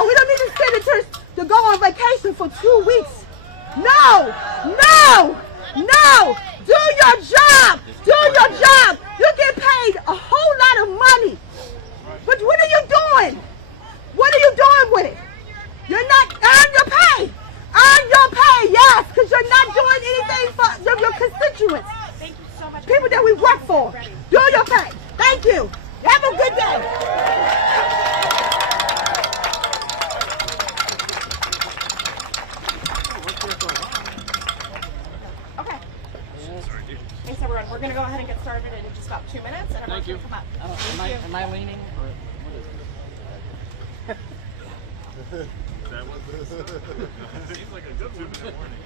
No, we don't need the senators to go on vacation for 2 weeks. No, no, no. Do your job. Do your job. You get paid a whole lot of money. But what are you doing? What are you doing with it? You're not, earn your pay. Earn your pay, yes, because you're not doing anything for your constituents. Thank you so much. People that we work for. Do your pay. Thank you. Have a good day. Thanks everyone. We're going to go ahead and get started in just about 2 minutes. And Thank you. Come up. Am I leaning? Or what is it? That was seems like a good 2 minute warning.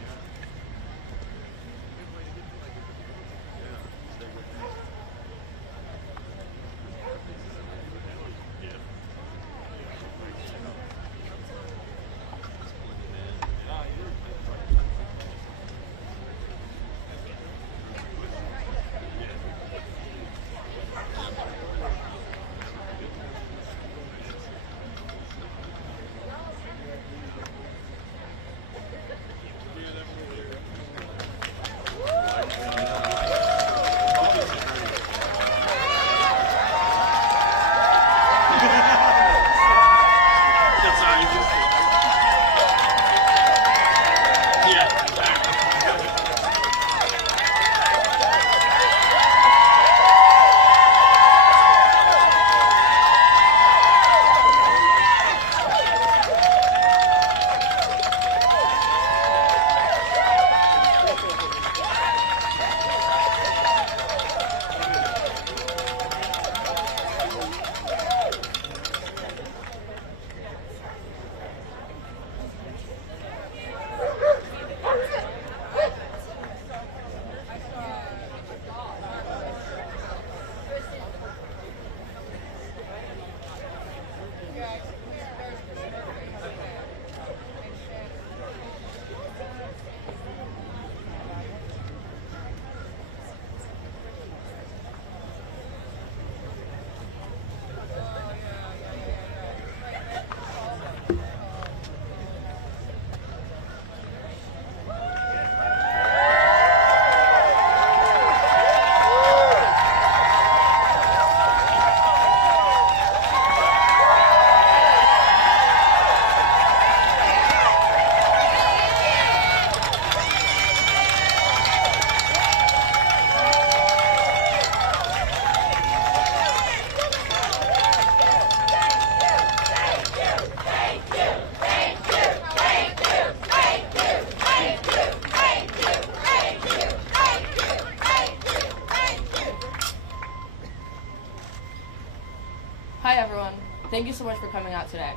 Hi everyone, thank you so much for coming out today.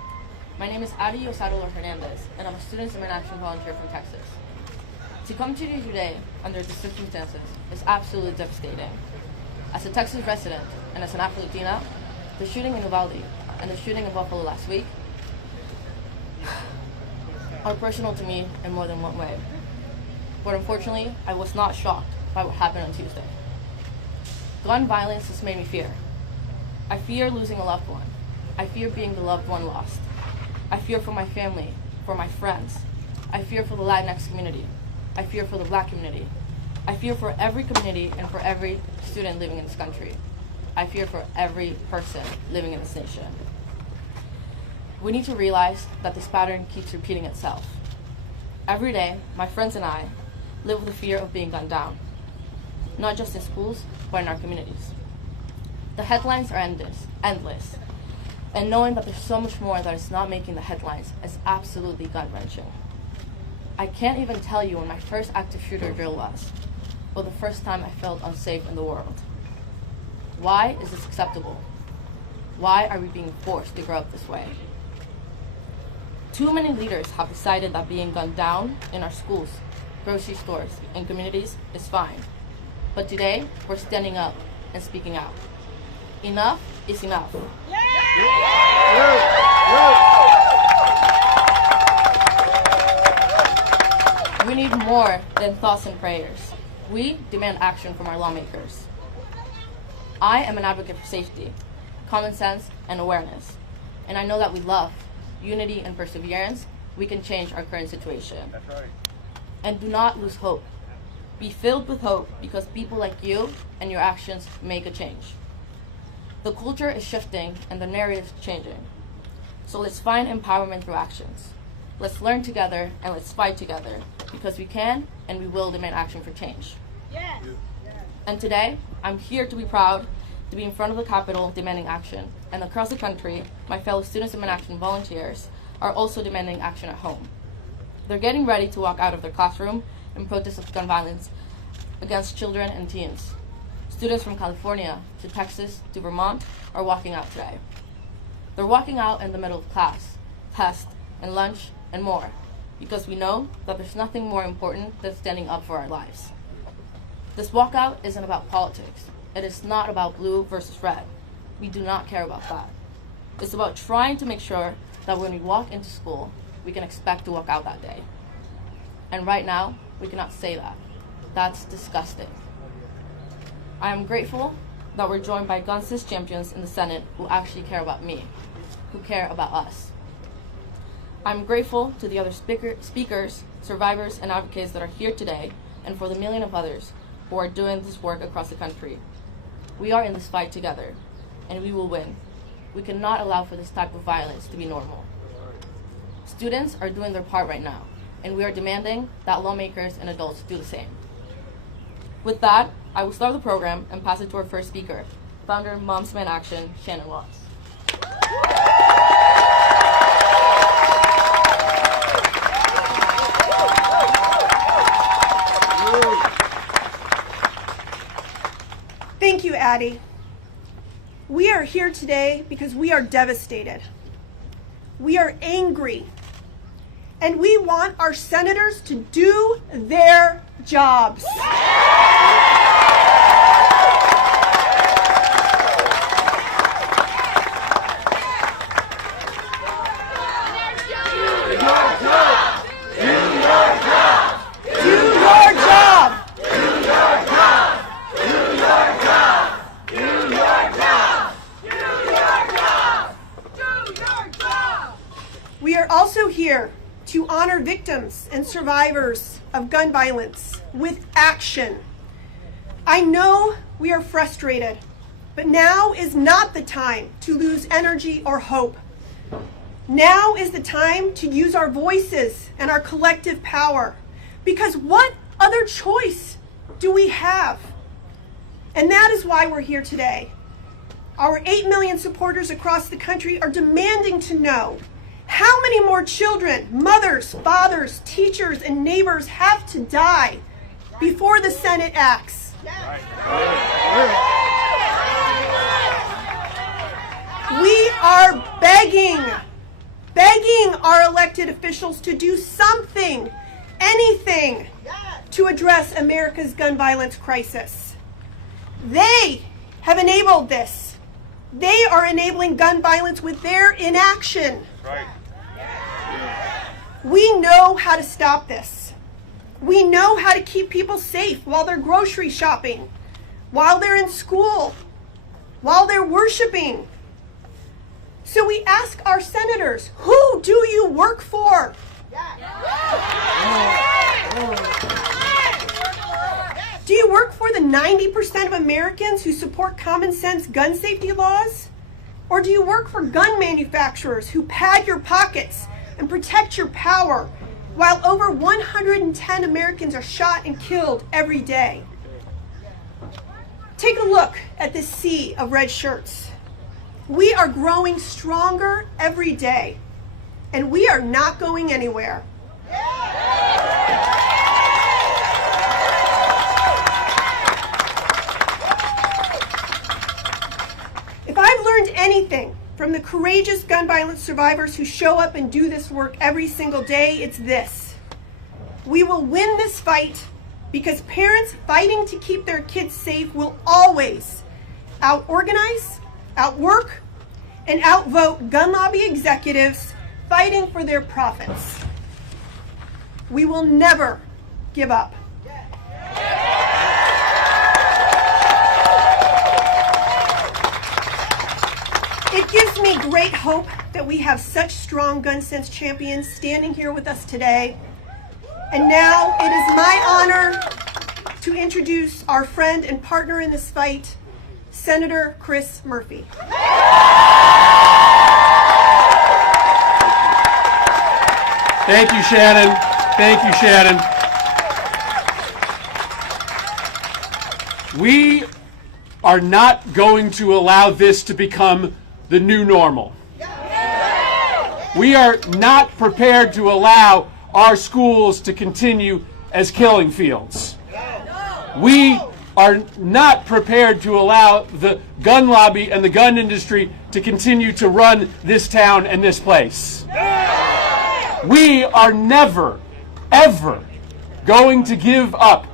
My name is Adi Osadolo Hernandez, and I'm a Student Summit Action volunteer from Texas. To come to you today under the circumstances is absolutely devastating. As a Texas resident and as an Afro-Latina, the shooting in Uvalde and the shooting in Buffalo last week are personal to me in more than one way. But unfortunately, I was not shocked by what happened on Tuesday. Gun violence has made me fear. I fear losing a loved one. I fear being the loved one lost. I fear for my family, for my friends. I fear for the Latinx community. I fear for the Black community. I fear for every community and for every student living in this country. I fear for every person living in this nation. We need to realize that this pattern keeps repeating itself. Every day, my friends and I live with the fear of being gunned down, not just in schools, but in our communities. The headlines are endless, and knowing that there's so much more that is not making the headlines is absolutely gut-wrenching. I can't even tell you when my first active shooter drill was, or the first time I felt unsafe in the world. Why is this acceptable? Why are we being forced to grow up this way? Too many leaders have decided that being gunned down in our schools, grocery stores, and communities is fine. But today, we're standing up and speaking out. Enough is enough. We need more than thoughts and prayers. We demand action from our lawmakers. I am an advocate for safety, common sense, and awareness. And I know that we love unity, and perseverance, we can change our current situation. That's right. And do not lose hope. Be filled with hope because people like you and your actions make a change. The culture is shifting and the narrative is changing. So let's find empowerment through actions. Let's learn together and let's fight together because we can and we will demand action for change. Yes. And today, I'm here to be proud to be in front of the Capitol demanding action. And across the country, my fellow Students in Action volunteers are also demanding action at home. They're getting ready to walk out of their classroom in protest of gun violence against children and teens. Students from California to Texas to Vermont are walking out today. They're walking out in the middle of class, test, and lunch, and more, because we know that there's nothing more important than standing up for our lives. This walkout isn't about politics. It is not about blue versus red. We do not care about that. It's about trying to make sure that when we walk into school, we can expect to walk out that day. And right now, we cannot say that. That's disgusting. I am grateful that we're joined by gun cis champions in the Senate who actually care about me, who care about us. I'm grateful to the other speakers, survivors, and advocates that are here today, and for the million of others who are doing this work across the country. We are in this fight together, and we will win. We cannot allow for this type of violence to be normal. Students are doing their part right now, and we are demanding that lawmakers and adults do the same. With that, I will start the program and pass it to our first speaker, founder of Moms Demand Action, Shannon Watts. Thank you, Addie. We are here today because we are devastated. We are angry. And we want our senators to do their jobs. We are also here to honor victims and survivors of gun violence with action. I know we are frustrated, but now is not the time to lose energy or hope. Now is the time to use our voices and our collective power, because what other choice do we have? And that is why we're here today. Our 8 million supporters across the country are demanding to know how many more children, mothers, fathers, teachers, and neighbors have to die before the Senate acts. We are begging our elected officials to do something, anything, to address America's gun violence crisis. They have enabled this. They are enabling gun violence with their inaction. Right. We know how to stop this. We know how to keep people safe while they're grocery shopping, while they're in school, while they're worshiping. So we ask our senators, who do you work for? Do you work for the 90% of Americans who support common sense gun safety laws? Or do you work for gun manufacturers who pad your pockets and protect your power while over 110 Americans are shot and killed every day? Take a look at this sea of red shirts. We are growing stronger every day, and we are not going anywhere. If I've learned anything from the courageous gun violence survivors who show up and do this work every single day, it's this. We will win this fight because parents fighting to keep their kids safe will always out-organize, outwork, and outvote gun lobby executives fighting for their profits. We will never give up. It gives me great hope that we have such strong gun sense champions standing here with us today. And now it is my honor to introduce our friend and partner in this fight, Senator Chris Murphy. Thank you, Shannon. Thank you, Shannon. We are not going to allow this to become the new normal. We are not prepared to allow our schools to continue as killing fields. We are not prepared to allow the gun lobby and the gun industry to continue to run this town and this place. We are never, ever going to give up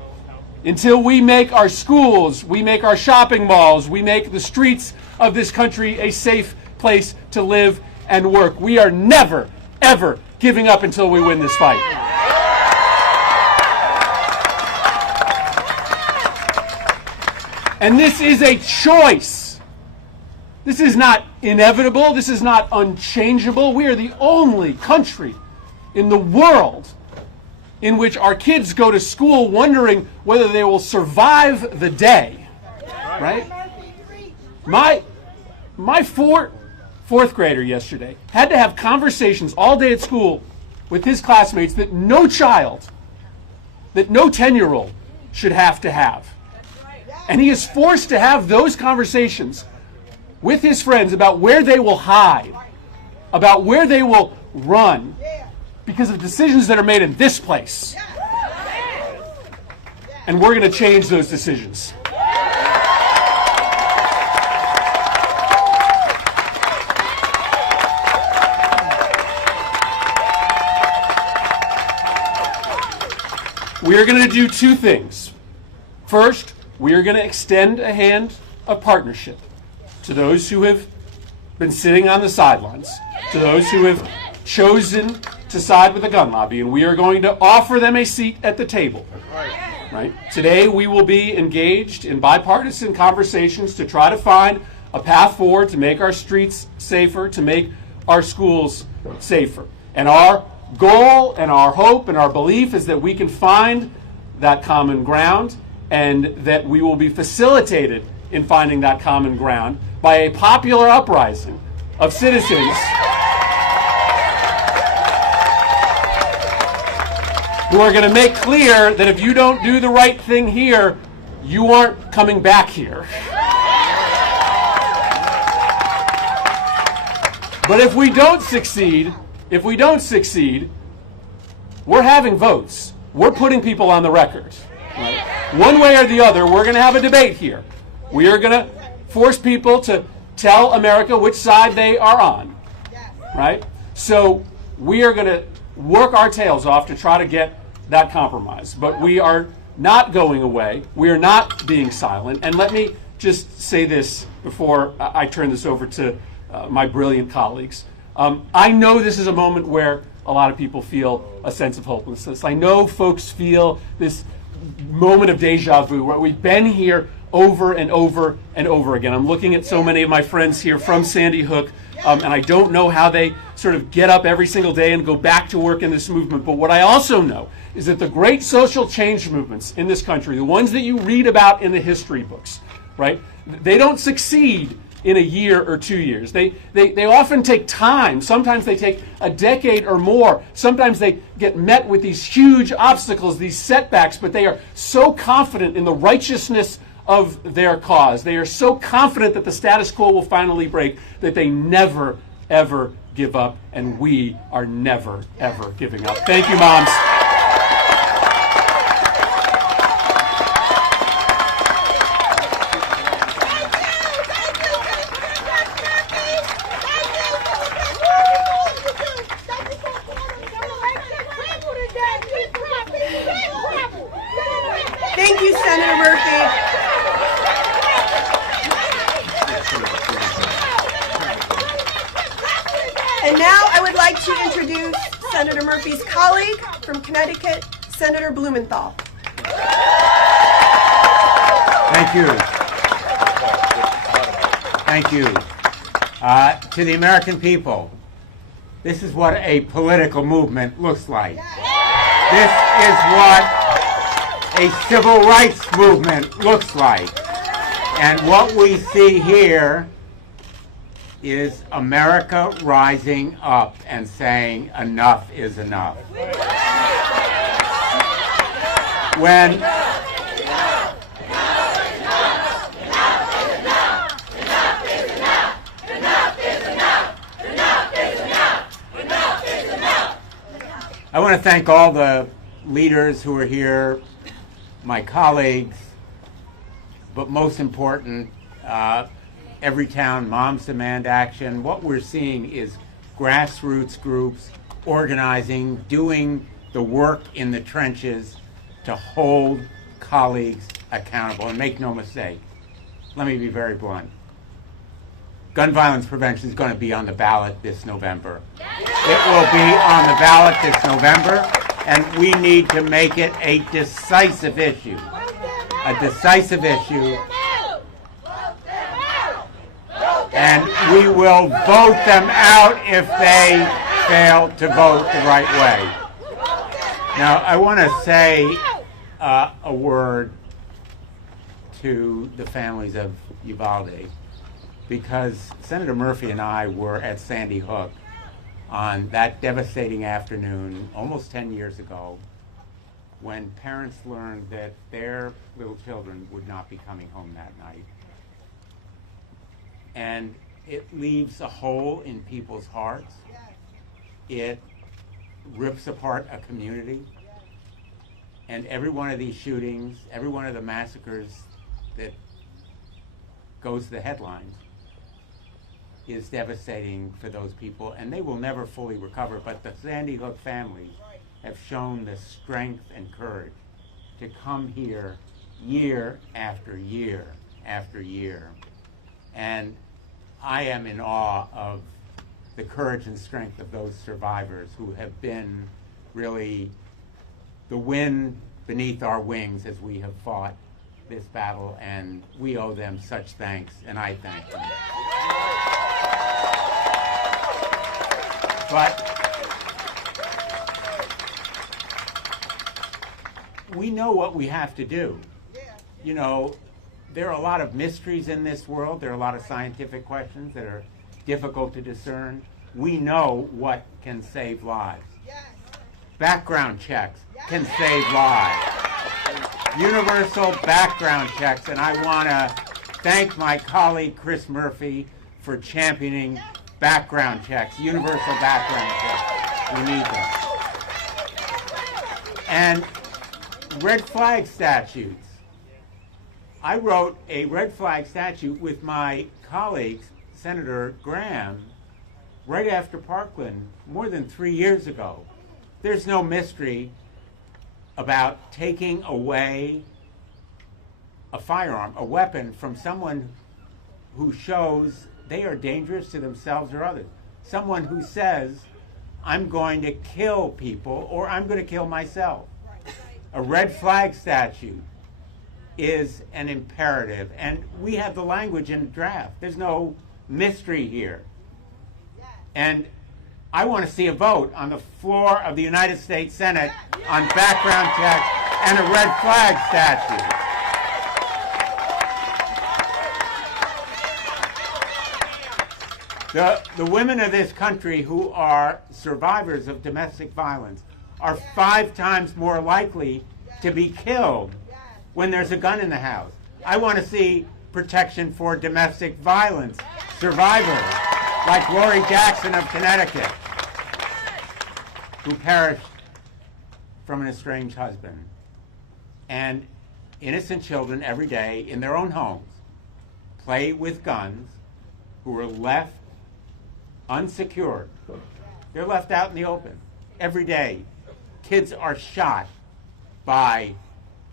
until we make our schools, we make our shopping malls, we make the streets of this country a safe place to live and work. We are never, ever giving up until we win this fight. And this is a choice. This is not inevitable. This is not unchangeable. We are the only country in the world in which our kids go to school wondering whether they will survive the day. Right? My fourth grader yesterday had to have conversations all day at school with his classmates that no child, that no 10-year-old should have to have. And he is forced to have those conversations with his friends about where they will hide, about where they will run, because of decisions that are made in this place. And we're going to change those decisions. We are going to do two things. First, we are going to extend a hand of partnership to those who have been sitting on the sidelines, to those who have chosen to side with the gun lobby, and we are going to offer them a seat at the table. Right? Today we will be engaged in bipartisan conversations to try to find a path forward to make our streets safer, to make our schools safer. And our goal and our hope and our belief is that we can find that common ground, and that we will be facilitated in finding that common ground by a popular uprising of citizens who are going to make clear that if you don't do the right thing here, you aren't coming back here. But if we don't succeed, we're having votes. We're putting people on the record. Right? One way or the other, we're going to have a debate here. We are going to force people to tell America which side they are on. Right? So we are going to work our tails off to try to get that compromise. But we are not going away. We are not being silent. And let me just say this before I turn this over to my brilliant colleagues. I know this is a moment where a lot of people feel a sense of hopelessness. I know folks feel this moment of deja vu where we've been here over and over and over again. I'm looking at so many of my friends here from Sandy Hook, and I don't know how they sort of get up every single day and go back to work in this movement. But what I also know is that the great social change movements in this country, the ones that you read about in the history books, right, they don't succeed in a year or 2 years. They often take time. Sometimes they take a decade or more. Sometimes they get met with these huge obstacles, these setbacks, but they are so confident in the righteousness of their cause. They are so confident that the status quo will finally break that they never, ever give up, and we are never, ever giving up. Thank you, moms. Thank you, Senator Murphy. And now I would like to introduce Senator Murphy's colleague from Connecticut, Senator Blumenthal. Thank you. Thank you. To the American people, this is what a political movement looks like. This is what a civil rights movement looks like. And what we see here is America rising up and saying enough is enough. When I want to thank all the leaders who are here, my colleagues, but most important, Everytown Moms Demand Action. What we're seeing is grassroots groups organizing, doing the work in the trenches to hold colleagues accountable. And make no mistake, let me be very blunt. Gun violence prevention is going to be on the ballot this November. It will be on the ballot this November, and we need to make it a decisive issue. A decisive issue. And we will vote them out if they fail to vote the right way. Now, I want to say a word to the families of Uvalde, because Senator Murphy and I were at Sandy Hook on that devastating afternoon almost 10 years ago when parents learned that their little children would not be coming home that night. And it leaves a hole in people's hearts. It rips apart a community. And every one of these shootings, every one of the massacres that goes to the headlines is devastating for those people, and they will never fully recover. But the Sandy Hook families have shown the strength and courage to come here year after year after year. And I am in awe of the courage and strength of those survivors who have been really the wind beneath our wings as we have fought this battle, and we owe them such thanks, and I thank them. But we know what we have to do. You know, there are a lot of mysteries in this world. There are a lot of scientific questions that are difficult to discern. We know what can save lives. Background checks can save lives. Universal background checks, and I want to thank my colleague Chris Murphy for championing background checks, universal background checks. We need them. And red flag statutes. I wrote a red flag statute with my colleague, Senator Graham, right after Parkland, more than 3 years ago. There's no mystery about taking away a firearm, a weapon, from someone who shows they are dangerous to themselves or others. Someone who says, I'm going to kill people or I'm going to kill myself. A red flag statute is an imperative, and we have the language in the draft. There's no mystery here. And I want to see a vote on the floor of the United States Senate on background checks and a red flag statute. The women of this country who are survivors of domestic violence are 5 times more likely to be killed when there's a gun in the house. I want to see protection for domestic violence survivors like Lori Jackson of Connecticut, who perished from an estranged husband. And innocent children every day in their own homes play with guns, who are left unsecured. They're left out in the open. Every day, kids are shot by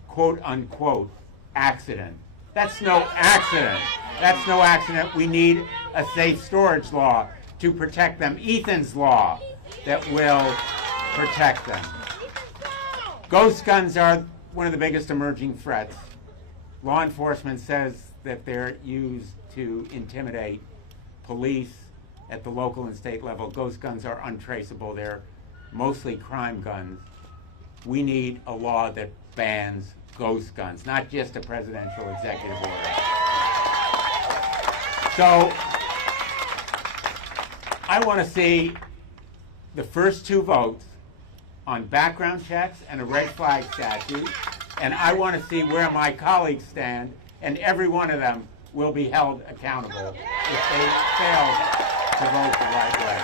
quote unquote accident. That's no accident. That's no accident. We need a safe storage law to protect them. Ethan's law that will protect them. Ghost guns are one of the biggest emerging threats. Law enforcement says that they're used to intimidate police at the local and state level. Ghost guns are untraceable. They're mostly crime guns. We need a law that bans ghost guns, not just a presidential executive order. So I want to see the first two votes on background checks and a red flag statute, and I want to see where my colleagues stand, and every one of them will be held accountable if they fail to vote the right way.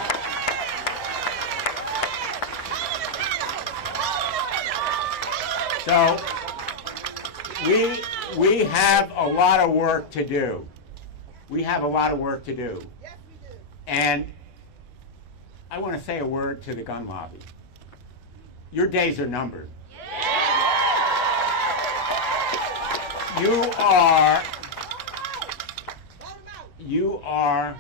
So we have a lot of work to do. We have a lot of work to do. And I want to say a word to the gun lobby. Your days are numbered. You are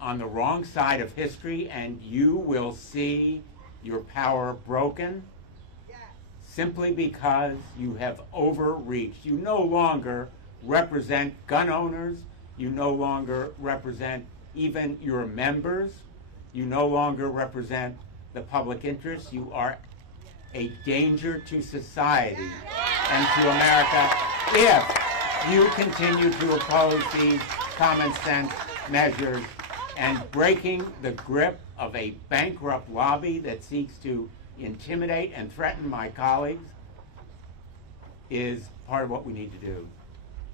on the wrong side of history, and you will see your power broken simply because you have overreached. You no longer represent gun owners. You no longer represent even your members. You no longer represent the public interest. You are a danger to society and to America if you continue to oppose these common sense measures, and breaking the grip of a bankrupt lobby that seeks to intimidate and threaten my colleagues is part of what we need to do.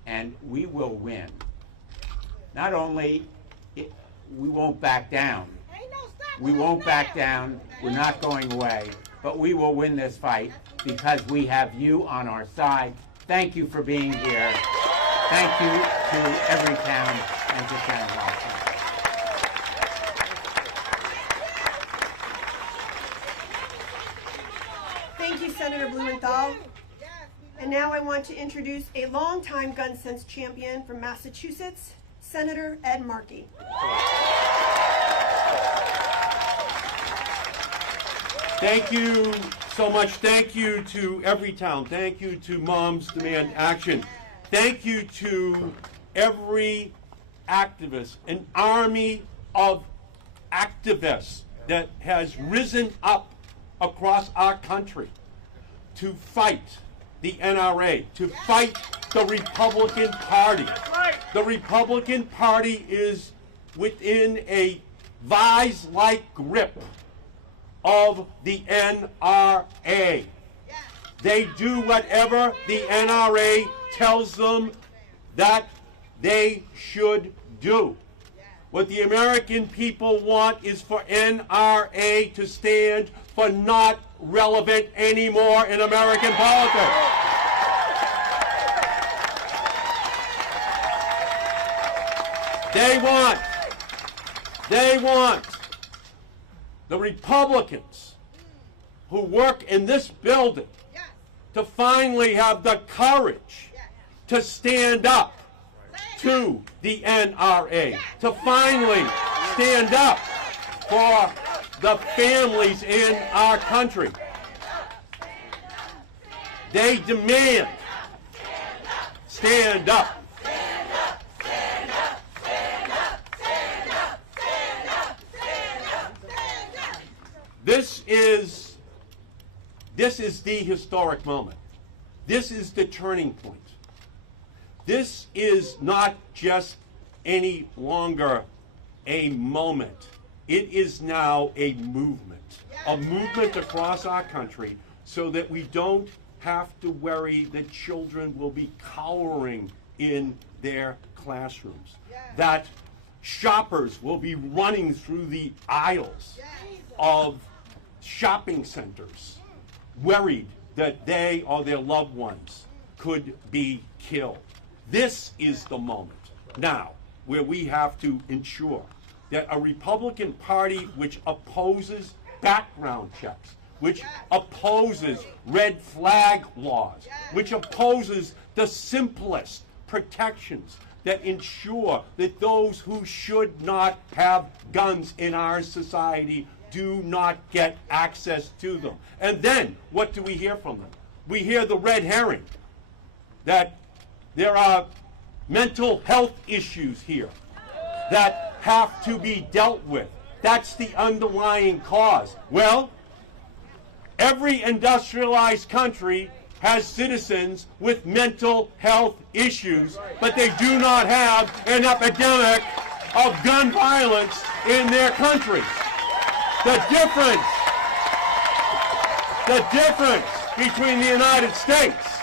And we will win. Not only, we won't back down. We won't back down. We're not going away. But we will win this fight because we have you on our side. Thank you for being here. Thank you to every town and to San Joaquin. Thank you, Senator Blumenthal. And now I want to introduce a longtime gun sense champion from Massachusetts, Senator Ed Markey. Thank you so much. Thank you to every town. Thank you to Moms Demand Action. Thank you to every activist, an army of activists that has risen up across our country to fight the NRA, to fight the Republican Party. The Republican Party is within a vise-like grip of the NRA. They do whatever the NRA tells them that they should do. What the American people want is for NRA to stand for not relevant anymore in American politics. They want the Republicans who work in this building to finally have the courage to stand up to the NRA, to finally stand up for the families in our country. They demand stand up. This is the historic moment. This is the turning point. This is not just any longer a moment. It is now a movement across our country so that we don't have to worry that children will be cowering in their classrooms, that shoppers will be running through the aisles of shopping centers worried that they or their loved ones could be killed. This is the moment now where we have to ensure that a Republican Party which opposes background checks, which opposes red flag laws, which opposes the simplest protections that ensure that those who should not have guns in our society do not get access to them. And then, what do we hear from them? We hear the red herring, that there are mental health issues here, that have to be dealt with. That's the underlying cause. Well, every industrialized country has citizens with mental health issues, but they do not have an epidemic of gun violence in their country. The difference between the United States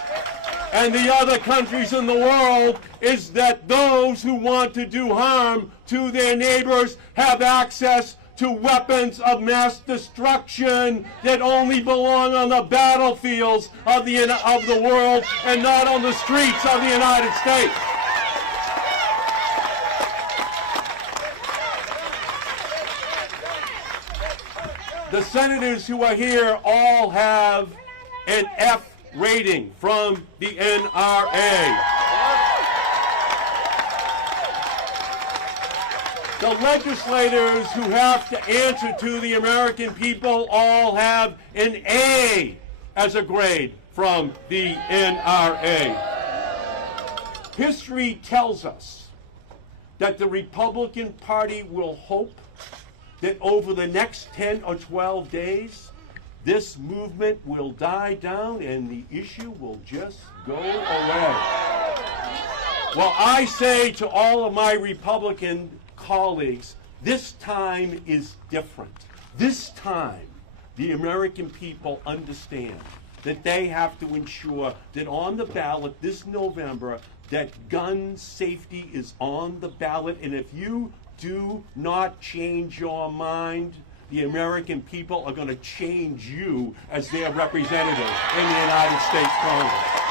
and the other countries in the world is that those who want to do harm to their neighbors have access to weapons of mass destruction that only belong on the battlefields of the world and not on the streets of the United States. The senators who are here all have an F rating from the NRA. The legislators who have to answer to the American people all have an A as a grade from the NRA. History tells us that the Republican Party will hope that over the next 10 or 12 days, this movement will die down and the issue will just go away. Well, I say to all of my Republican colleagues, this time is different. This time, the American people understand that they have to ensure that on the ballot this November, that gun safety is on the ballot. And if you do not change your mind, the American people are going to change you as their representative in the United States Congress.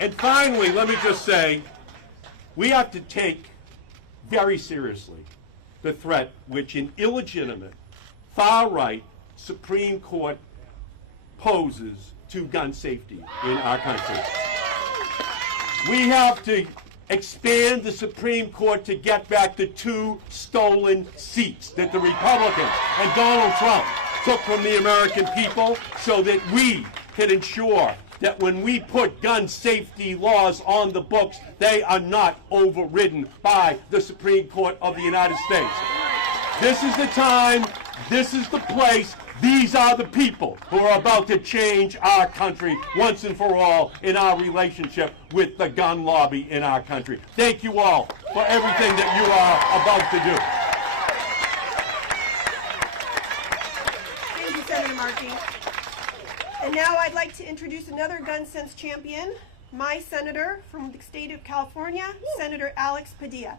And finally, let me just say, we have to take very seriously the threat which an illegitimate, far-right Supreme Court poses to gun safety in our country. We have to expand the Supreme Court to get back the 2 stolen seats that the Republicans and Donald Trump took from the American people so that we can ensure that when we put gun safety laws on the books, they are not overridden by the Supreme Court of the United States. This is the time, this is the place, these are the people who are about to change our country once and for all in our relationship with the gun lobby in our country. Thank you all for everything that you are about to do. Thank you, Senator Markey. And now I'd like to introduce another gun sense champion, my senator from the state of California, Senator Alex Padilla.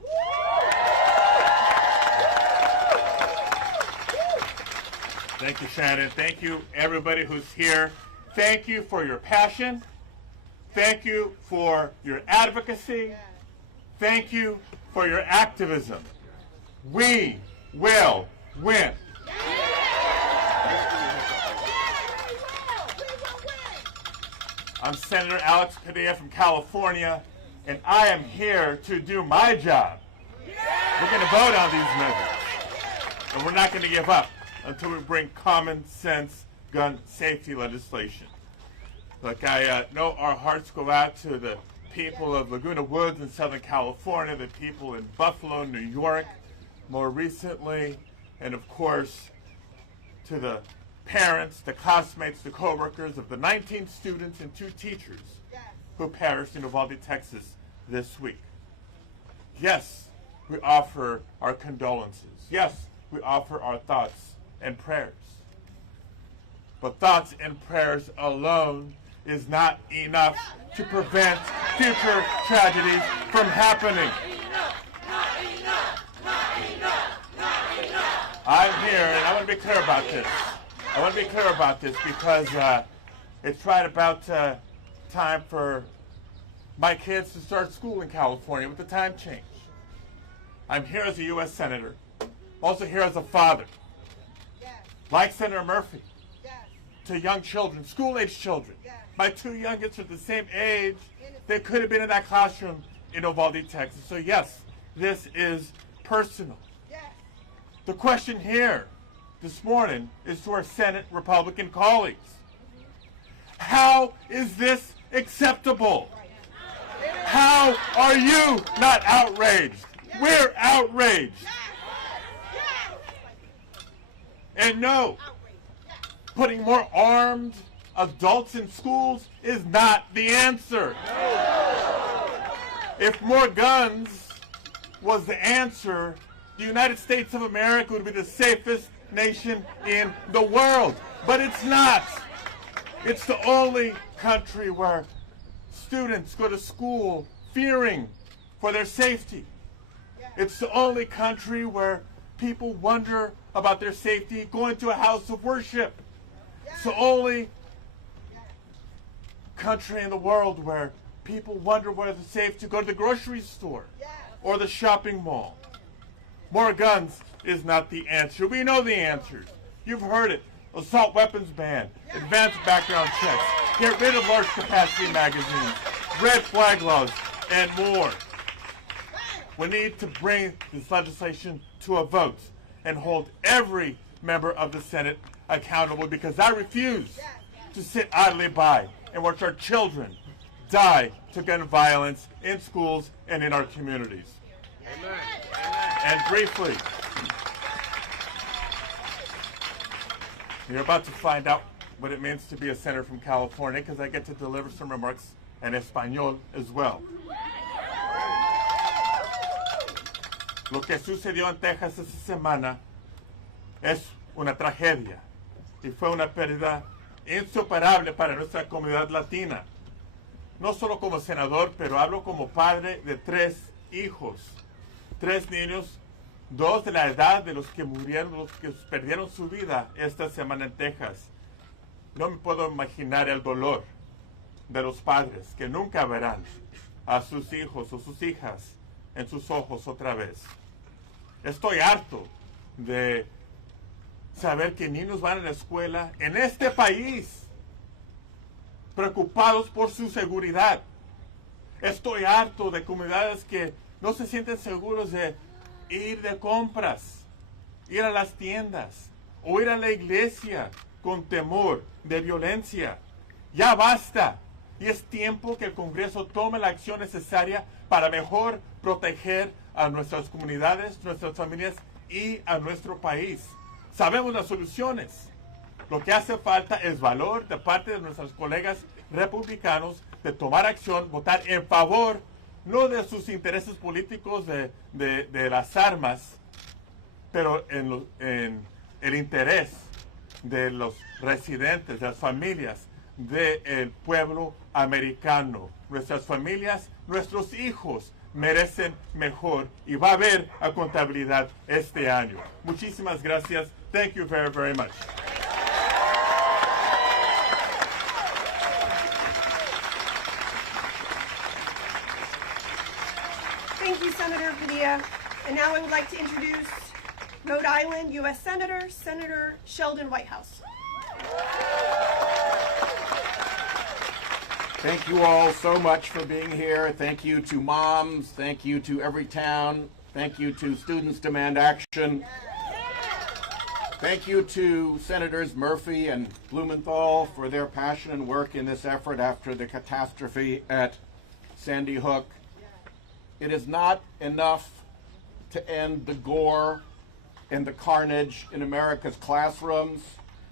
Thank you, Shannon. Thank you, everybody who's here. Thank you for your passion. Thank you for your advocacy. Thank you for your activism. We will win. I'm Senator Alex Padilla from California, and I am here to do my job. We're going to vote on these measures, and we're not going to give up until we bring common sense gun safety legislation. Look, I know our hearts go out to the people of Laguna Woods in Southern California, the people in Buffalo, New York, more recently, and of course, to the parents, the classmates, the co-workers of the 19 students and 2 teachers who perished in Uvalde, Texas this week. Yes, we offer our condolences. Yes, we offer our thoughts and prayers. But thoughts and prayers alone is not enough to prevent future tragedies from happening. I'm here, and I want to be clear about this. I want to be clear about this because it's right about time for my kids to start school in California with the time change. I'm here as a U.S. Senator, also here as a father, like Senator Murphy, to young children, school-age children. My 2 youngest are the same age. They could have been in that classroom in Uvalde, Texas. So yes, this is personal. The question here this morning is to our Senate Republican colleagues. How is this acceptable? How are you not outraged? We're outraged. And no, putting more armed adults in schools is not the answer. If more guns was the answer, the United States of America would be the safest nation in the world. But it's not. It's the only country where students go to school fearing for their safety. It's the only country where people wonder about their safety going to a house of worship. It's the only country in the world where people wonder whether it's safe to go to the grocery store or the shopping mall. More guns is not the answer. We know the answers. You've heard it. Assault weapons ban, advanced background checks, get rid of large capacity magazines, red flag laws, and more. We need to bring this legislation to a vote and hold every member of the Senate accountable, because I refuse to sit idly by and watch our children die to gun violence in schools and in our communities. Amen. And briefly, you're about to find out what it means to be a senator from California, because I get to deliver some remarks in Espanol as well. Lo que sucedió en Texas esta semana es una tragedia y fue una pérdida insuperable para nuestra comunidad latina. No solo como senador, pero hablo como padre de 3 hijos, 3 niños, 2 de la edad de los que murieron, los que perdieron su vida esta semana en Texas. No me puedo imaginar el dolor de los padres que nunca verán a sus hijos o sus hijas en sus ojos otra vez. Estoy harto de saber que niños van a la escuela en este país preocupados por su seguridad. Estoy harto de comunidades que no se sienten seguros de ir de compras, ir a las tiendas o ir a la iglesia con temor de violencia. Ya basta. Y es tiempo que el Congreso tome la acción necesaria para mejor proteger a nuestras comunidades, nuestras familias y a nuestro país. Sabemos las soluciones. Lo que hace falta es valor de parte de nuestros colegas republicanos de tomar acción, votar en favor, no de sus intereses políticos de las armas, pero en el interés de los residentes, de las familias, del pueblo americano. Nuestras familias, nuestros hijos merecen mejor y va a haber accountabilidad este año. Muchísimas gracias. Thank you very, very much. Thank you, Senator Padilla. And now I would like to introduce Rhode Island U.S. Senator, Senator Sheldon Whitehouse. Thank you all so much for being here. Thank you to moms. Thank you to Everytown. Thank you to Students Demand Action. Thank you to Senators Murphy and Blumenthal for their passion and work in this effort after the catastrophe at Sandy Hook. It is not enough to end the gore and the carnage in America's classrooms.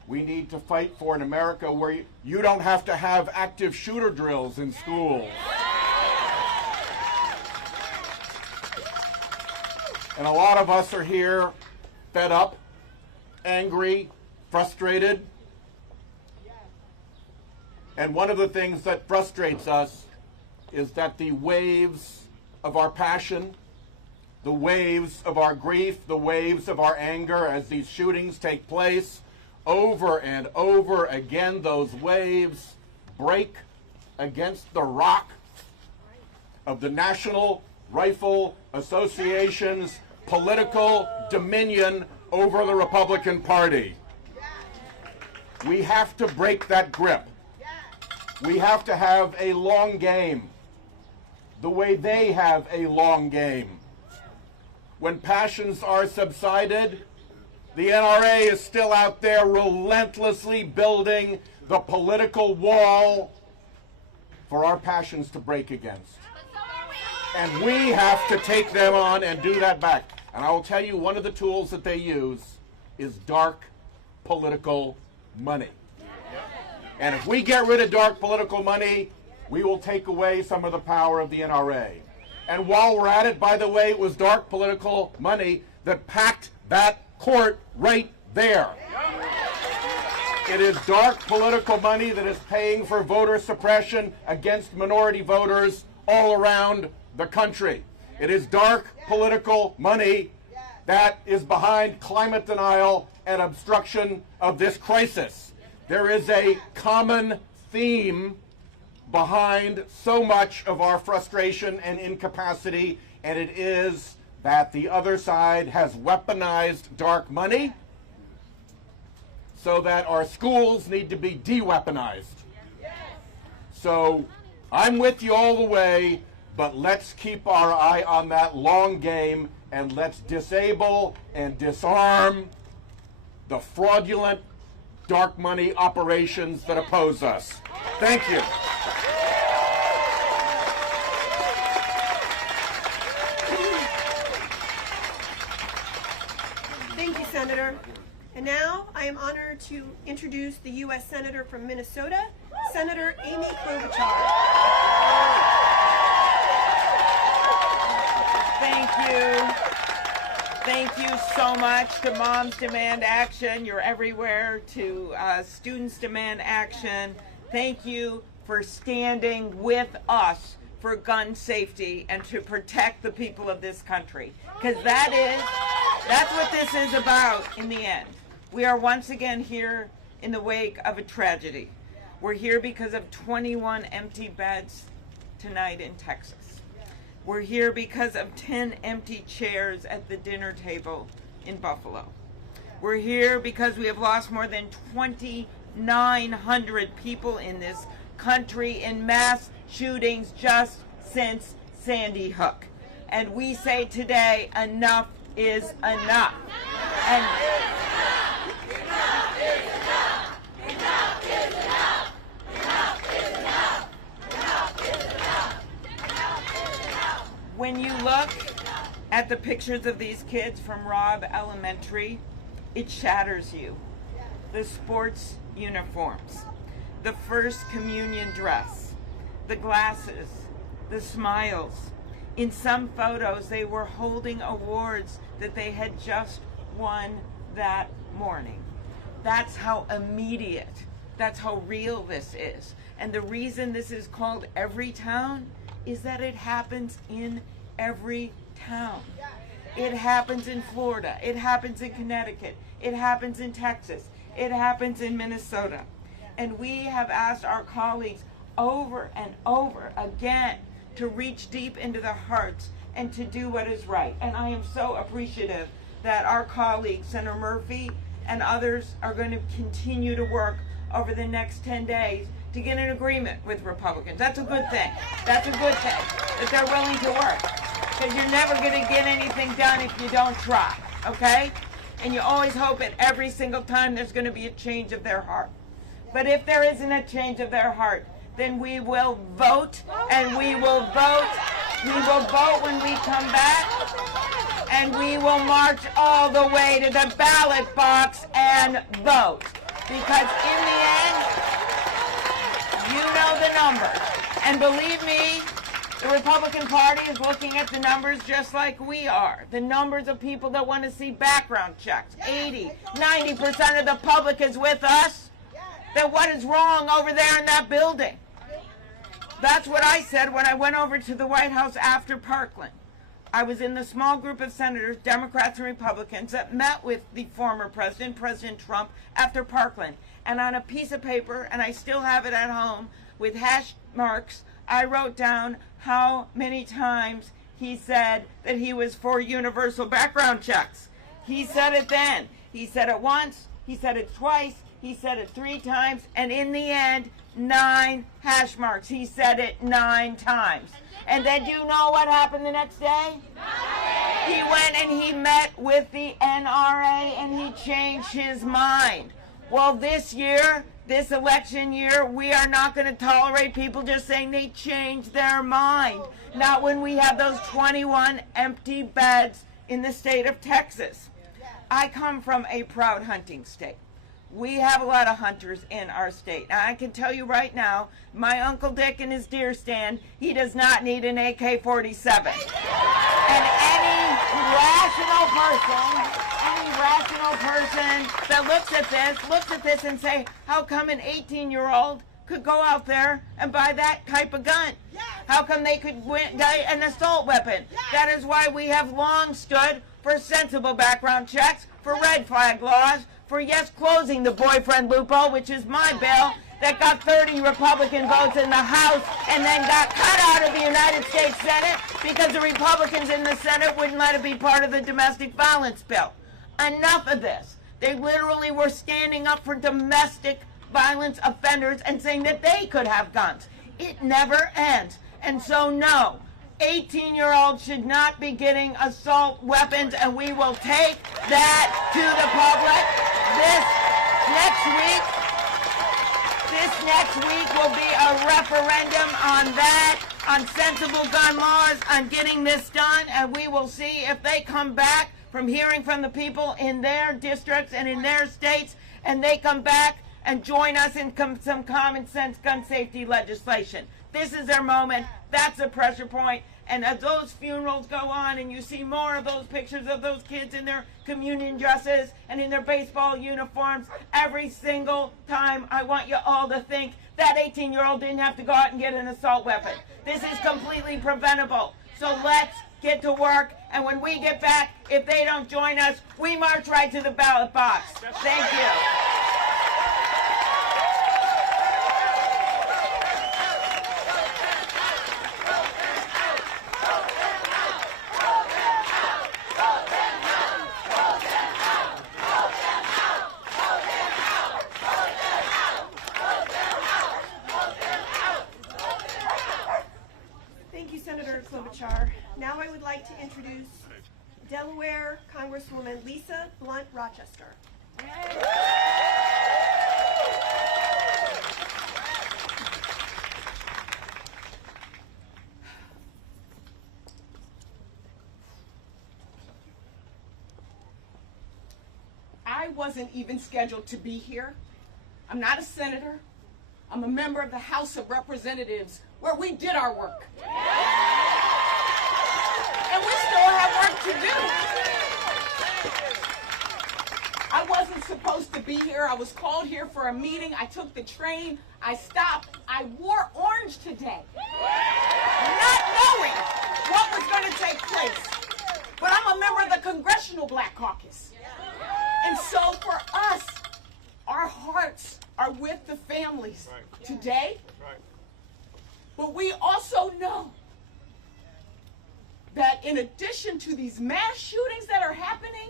We need to fight for an America where you don't have to have active shooter drills in schools. And a lot of us are here fed up, angry, frustrated. And one of the things that frustrates us is that the waves of our passion, the waves of our grief, the waves of our anger as these shootings take place, over and over again, those waves break against the rock of the National Rifle Association's political dominion over the Republican Party. We have to break that grip. We have to have a long game, the way they have a long game. When passions are subsided, The NRA is still out there relentlessly building the political wall for our passions to break against. And we have to take them on and do that back. And I will tell you, one of the tools that they use is dark political money. And if we get rid of dark political money, we will take away some of the power of the NRA. And while we're at it, by the way, it was dark political money that packed that court right there. It is dark political money that is paying for voter suppression against minority voters all around the country. It is dark political money that is behind climate denial and obstruction of this crisis. There is a common theme behind so much of our frustration and incapacity, and it is that the other side has weaponized dark money so that our schools need to be de-weaponized. So I'm with you all the way, but let's keep our eye on that long game, and let's disable and disarm the fraudulent dark money operations that oppose us. Thank you. Thank you, Senator. And now I am honored to introduce the U.S. Senator from Minnesota, Senator Amy Klobuchar. Thank you. Thank you so much to Moms Demand Action. You're everywhere. To Students Demand Action. Thank you for standing with us for gun safety and to protect the people of this country. Because that's what this is about in the end. We are once again here in the wake of a tragedy. We're here because of 21 empty beds tonight in Texas. We're here because of 10 empty chairs at the dinner table in Buffalo. We're here because we have lost more than 2,900 people in this country in mass shootings just since Sandy Hook. And we say today, enough is enough. And when you look at the pictures of these kids from Robb Elementary, it shatters you. The sports uniforms, the first communion dress, the glasses, the smiles. In some photos, they were holding awards that they had just won that morning. That's how immediate, that's how real this is. And the reason this is called Everytown is that it happens in every town. It happens in Florida, it happens in Connecticut, it happens in Texas, it happens in Minnesota. And we have asked our colleagues over and over again to reach deep into their hearts and to do what is right. And I am so appreciative that our colleague, Senator Murphy, and others are going to continue to work over the next 10 days to get an agreement with Republicans. That's a good thing. That's a good thing, that they're willing to work. Because you're never going to get anything done if you don't try, okay? And you always hope that every single time there's going to be a change of their heart. But if there isn't a change of their heart, then we will vote, and we will vote. We will vote when we come back, and we will march all the way to the ballot box and vote. Because in the end, you know the numbers. And believe me, the Republican Party is looking at the numbers just like we are. The numbers of people that want to see background checks. 80, 90% of the public is with us. Then what is wrong over there in that building? That's what I said when I went over to the White House after Parkland. I was in the small group of senators, Democrats and Republicans, that met with the former president, President Trump, after Parkland. And on a piece of paper, and I still have it at home, with hash marks, I wrote down how many times he said that he was for universal background checks. He said it then. He said it once, he said it twice, he said it 3 times, and in the end, 9 hash marks. He said it 9 times. And then do you know what happened the next day? He went and he met with the NRA and he changed his mind. Well, this year, this election year, we are not going to tolerate people just saying they changed their mind. Not when we have those 21 empty beds in the state of Texas. I come from a proud hunting state. We have a lot of hunters in our state. And I can tell you right now, my Uncle Dick in his deer stand, he does not need an AK-47. And any rational person that looks at this and say, how come an 18-year-old could go out there and buy that type of gun? How come they could buy an assault weapon? That is why we have long stood for sensible background checks, for red flag laws, for yes, closing the boyfriend loophole, which is my bill, that got 30 Republican votes in the House and then got cut out of the United States Senate because the Republicans in the Senate wouldn't let it be part of the domestic violence bill. Enough of this. They literally were standing up for domestic violence offenders and saying that they could have guns. It never ends. And so no, 18-year-olds should not be getting assault weapons, and we will take that to the public. This next week will be a referendum on that, on sensible gun laws, on getting this done, and we will see if they come back from hearing from the people in their districts and in their states, and they come back and join us in some common sense gun safety legislation. This is their moment. That's a pressure point. And as those funerals go on and you see more of those pictures of those kids in their communion dresses and in their baseball uniforms, every single time I want you all to think that 18-year-old didn't have to go out and get an assault weapon. This is completely preventable. So let's get to work. And when we get back, if they don't join us, we march right to the ballot box. Thank you. Now I would like to introduce Delaware Congresswoman Lisa Blunt Rochester. I wasn't even scheduled to be here. I'm not a senator. I'm a member of the House of Representatives, where we did our work. And we still have work to do. I wasn't supposed to be here. I was called here for a meeting. I took the train. I stopped. I wore orange today, not knowing what was going to take place. But I'm a member of the Congressional Black Caucus. And so for us, our hearts are with the families today. But we also know that in addition to these mass shootings that are happening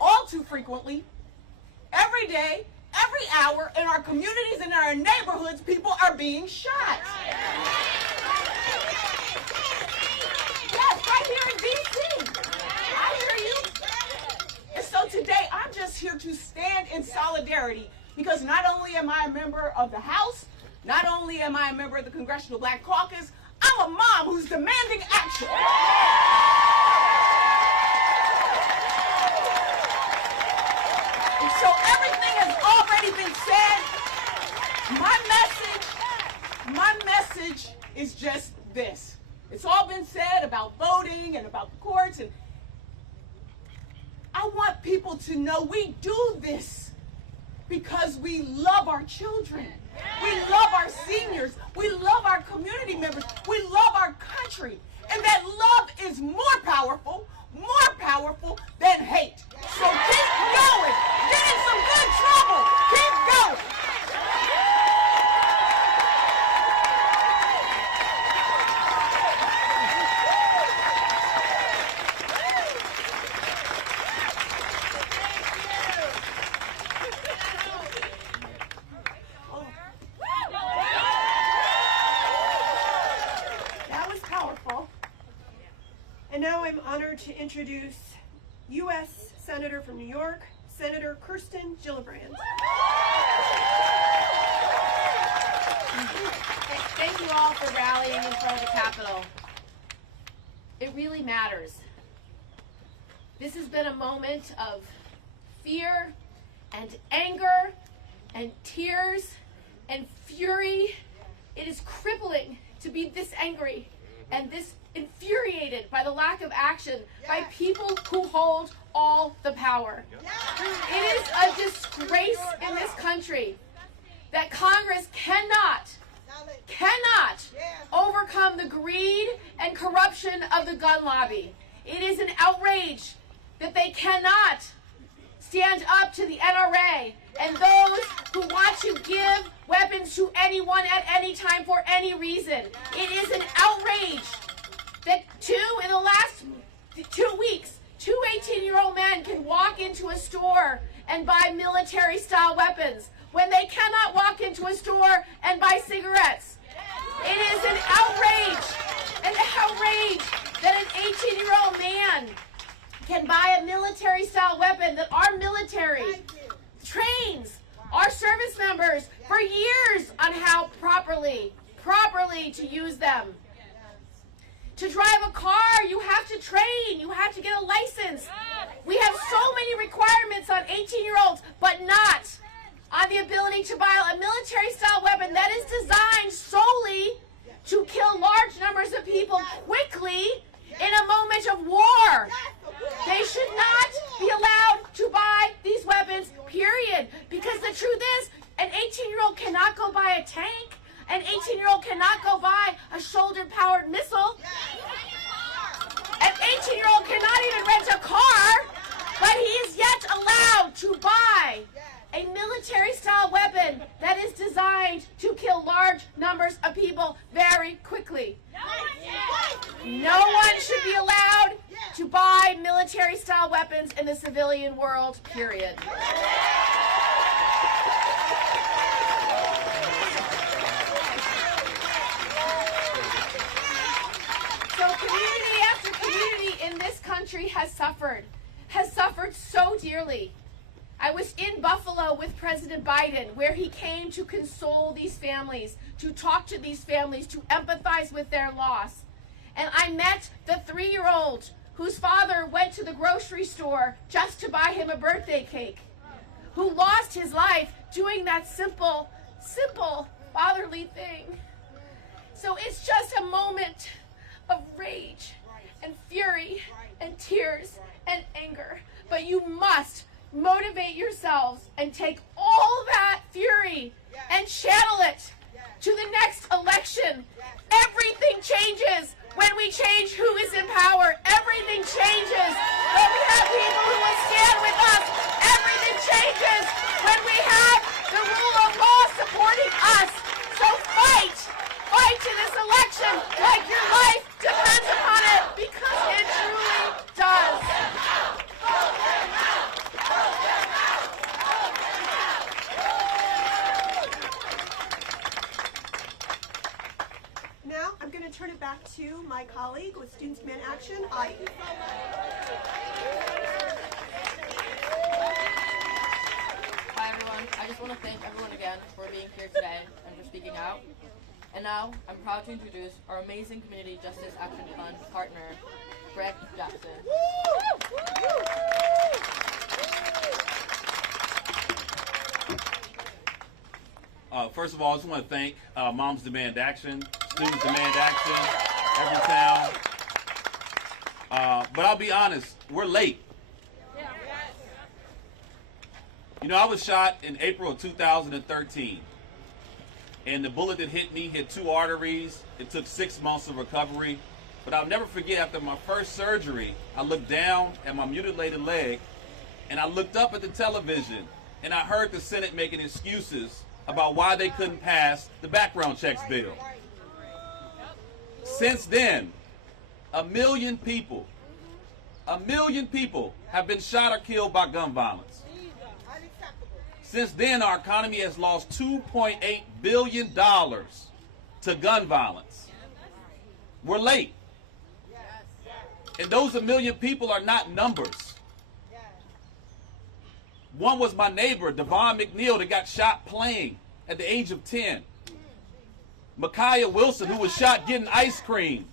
all too frequently, every day, every hour, in our communities and in our neighborhoods, people are being shot. Yes, right here in D.C. I hear you. And so today, I'm just here to stand in solidarity, because not only am I a member of the House, not only am I a member of the Congressional Black Caucus, I'm a mom who's demanding action. And so everything has already been said. My message is just this. It's all been said about voting and about the courts, and I want people to know we do this because we love our children. We love our seniors. We love our community members. We love our country. And that love is more powerful than hate. So keep going. Get in some good trouble. Keep going. And now I'm honored honor to introduce U.S. Senator from New York, Senator Kirsten Gillibrand. Thank you all for rallying in front of the Capitol. It really matters. This has been a moment of fear and anger and tears and fury. It is crippling to be this angry and this infuriated by the lack of action by people who hold all the power. It is a disgrace in this country that Congress cannot overcome the greed and corruption of the gun lobby. It is an outrage that they cannot stand up to the NRA and those who want to give weapons to anyone at any time for any reason. It is an outrage that in the last 2 weeks, 2 18-year-old men can walk into a store and buy military-style weapons when they cannot walk into a store and buy cigarettes. It is an outrage that an 18-year-old man can buy a military-style weapon that our military trains our service members for years on how properly to use them. To drive a car, you have to train, you have to get a license. We have so many requirements on 18-year-olds, but not on the ability to buy a military-style weapon that is designed solely to kill large numbers of people quickly in a moment of war. They should not be allowed to buy these weapons, period. Because the truth is, an 18-year-old cannot go buy a tank. An 18-year-old cannot go buy a shoulder-powered missile. An 18-year-old cannot even rent a car, but he is yet allowed to buy a military-style weapon that is designed to kill large numbers of people very quickly. No one should be allowed to buy military-style weapons in the civilian world, period. So community after community in this country has suffered so dearly. I was in Buffalo with President Biden, where he came to console these families, to talk to these families, to empathize with their loss. And I met the 3-year-old whose father went to the grocery store just to buy him a birthday cake, who lost his life doing that simple fatherly thing. So it's just a moment of rage and fury and tears and anger. But you must motivate yourselves and take all that fury and channel it to the next election. Everything changes when we change who is in power. Everything changes when we have people who will stand with us. Everything changes when we have the rule of law supporting us. So fight in this election like your life depends upon it, because it truly does. Now I'm going to turn it back to my colleague with Students Demand Action, Adi. Hi everyone, I just want to thank everyone again for being here today and for speaking out. And now I'm proud to introduce our amazing Community Justice Action Fund partner, Greg Jackson. First of all, I just want to thank Moms Demand Action, Students Demand Action, Everytown. But I'll be honest, we're late. You know, I was shot in April of 2013. And the bullet that hit me hit 2 arteries. It took 6 months of recovery. But I'll never forget, after my first surgery, I looked down at my mutilated leg, and I looked up at the television, and I heard the Senate making excuses about why they couldn't pass the background checks bill. Since then, 1 million people have been shot or killed by gun violence. Since then, our economy has lost $2.8 billion to gun violence. We're late. And those 1 million people are not numbers. One was my neighbor, Devon McNeil, that got shot playing at the age of 10. Micaiah Wilson, who was shot getting ice cream.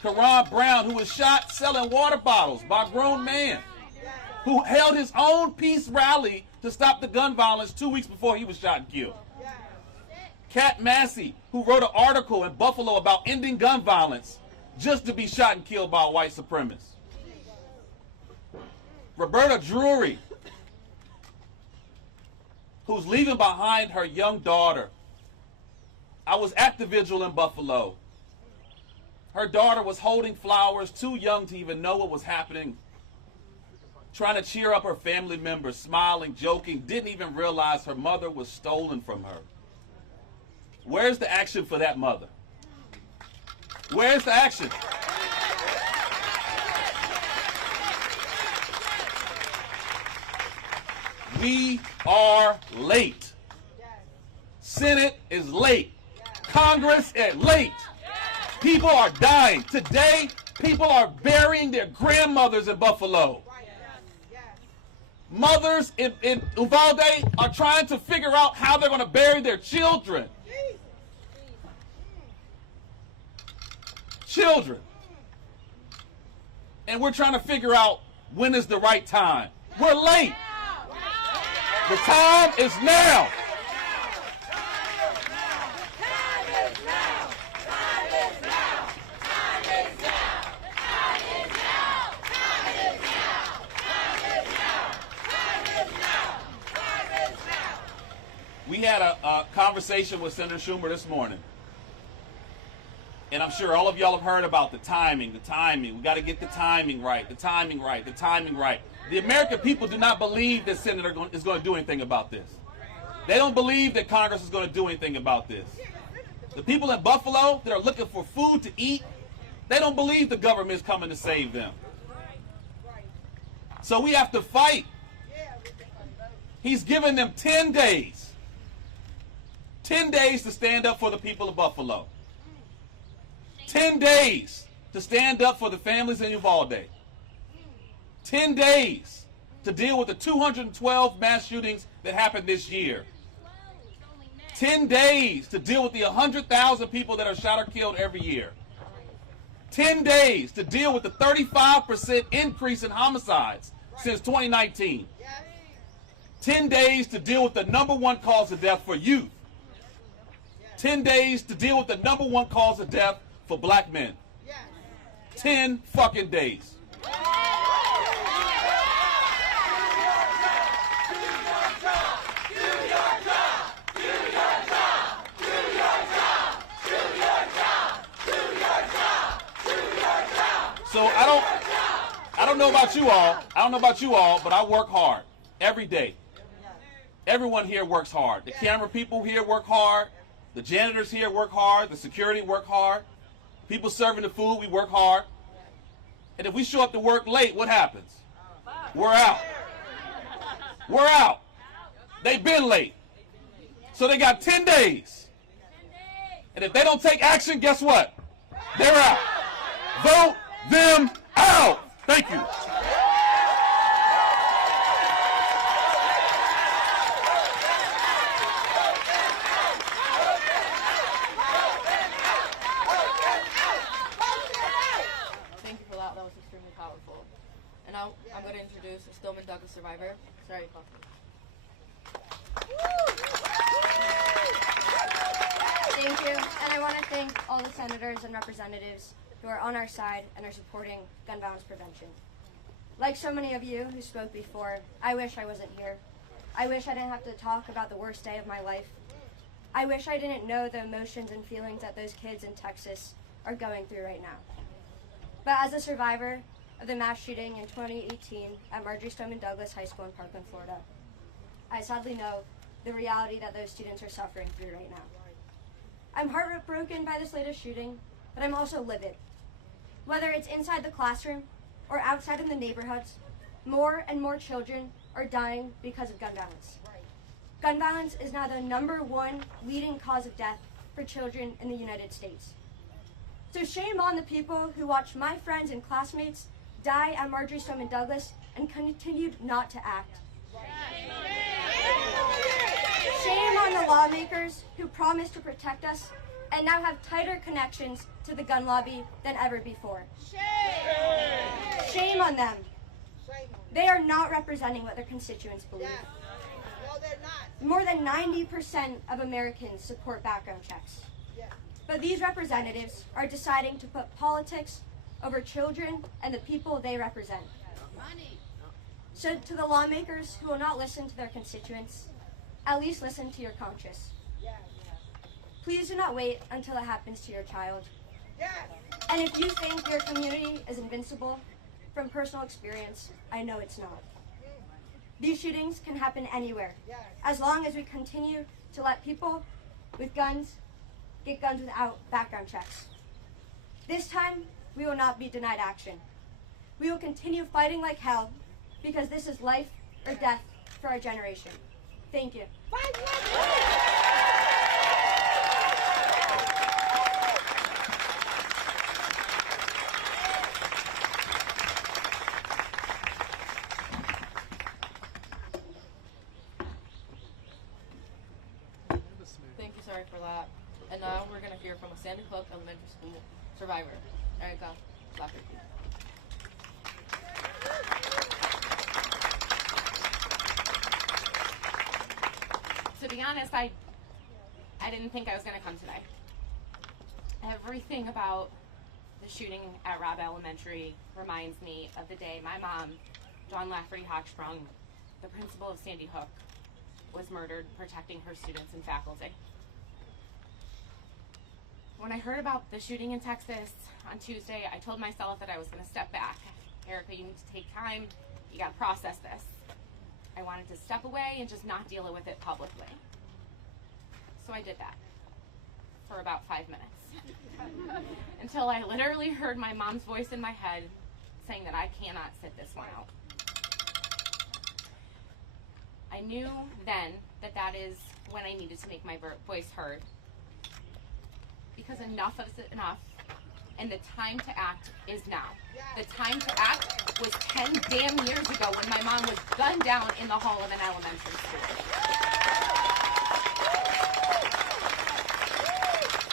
Karan Brown, who was shot selling water bottles by a grown man, who held his own peace rally to stop the gun violence 2 weeks before he was shot and killed. Kat Massey, who wrote an article in Buffalo about ending gun violence just to be shot and killed by a white supremacist. Roberta Drury, who's leaving behind her young daughter. I was at the vigil in Buffalo. Her daughter was holding flowers, too young to even know what was happening, trying to cheer up her family members, smiling, joking, didn't even realize her mother was stolen from her. Where's the action for that mother? Where's the action? We are late. Senate is late. Congress is late. People are dying. Today, people are burying their grandmothers in Buffalo. Mothers in Uvalde are trying to figure out how they're going to bury their children. Children. And we're trying to figure out when is the right time. We're late. The time is now. We had a conversation with Senator Schumer this morning. And I'm sure all of y'all have heard about the timing. We got to get the timing right, the timing right. The American people do not believe that Senator is going to do anything about this. They don't believe that Congress is going to do anything about this. The people in Buffalo that are looking for food to eat, they don't believe the government is coming to save them. So we have to fight. He's given them 10 days. 10 days to stand up for the people of Buffalo. 10 days to stand up for the families in Uvalde. 10 days to deal with the 212 mass shootings that happened this year. 10 days to deal with the 100,000 people that are shot or killed every year. 10 days to deal with the 35% increase in homicides since 2019. 10 days to deal with the #1 cause of death for youth. 10 days to deal with the #1 cause of death for black men. 10 fucking days. So I don't know about you all. But I work hard every day. Everyone here works hard. The camera people here work hard. The janitors here work hard. The security work hard. People serving the food, we work hard. And if we show up to work late, what happens? We're out. We're out. They've been late. So they got 10 days. And if they don't take action, guess what? They're out. Vote them out. Thank you. I'm going to introduce a Stillman Douglas survivor, Sarah Coffey. Thank you, and I want to thank all the senators and representatives who are on our side and are supporting gun violence prevention. Like so many of you who spoke before, I wish I wasn't here. I wish I didn't have to talk about the worst day of my life. I wish I didn't know the emotions and feelings that those kids in Texas are going through right now. But as a survivor of the mass shooting in 2018 at Marjory Stoneman Douglas High School in Parkland, Florida, I sadly know the reality that those students are suffering through right now. I'm heartbroken by this latest shooting, but I'm also livid. Whether it's inside the classroom or outside in the neighborhoods, more and more children are dying because of gun violence. Gun violence is now the #1 leading cause of death for children in the United States. So shame on the people who watched my friends and classmates die at Marjory Stoneman Douglas and continued not to act. Shame on the lawmakers who promised to protect us and now have tighter connections to the gun lobby than ever before. Shame on them. They are not representing what their constituents believe. More than 90% of Americans support background checks. But these representatives are deciding to put politics over children and the people they represent. So to the lawmakers who will not listen to their constituents, at least listen to your conscience. Please do not wait until it happens to your child. And if you think your community is invincible, from personal experience, I know it's not. These shootings can happen anywhere, as long as we continue to let people with guns get guns without background checks. This time, we will not be denied action. We will continue fighting like hell, because this is life or death for our generation. Thank you. Thank you, sorry for that. And now we're going to hear from a Sandy Hook Elementary School survivor, Erica Lafferty. To be honest, I didn't think I was going to come today. Everything about the shooting at Robb Elementary reminds me of the day my mom, Dawn Lafferty Hochsprung, the principal of Sandy Hook, was murdered protecting her students and faculty. When I heard about the shooting in Texas on Tuesday, I told myself that I was going to step back. Erica, you need to take time. You got to process this. I wanted to step away and just not deal with it publicly. So I did that for about 5 minutes. Until I literally heard my mom's voice in my head saying that I cannot sit this one out. I knew then that that is when I needed to make my voice heard. Because enough is enough, and the time to act is now. The time to act was 10 damn years ago when my mom was gunned down in the hall of an elementary school.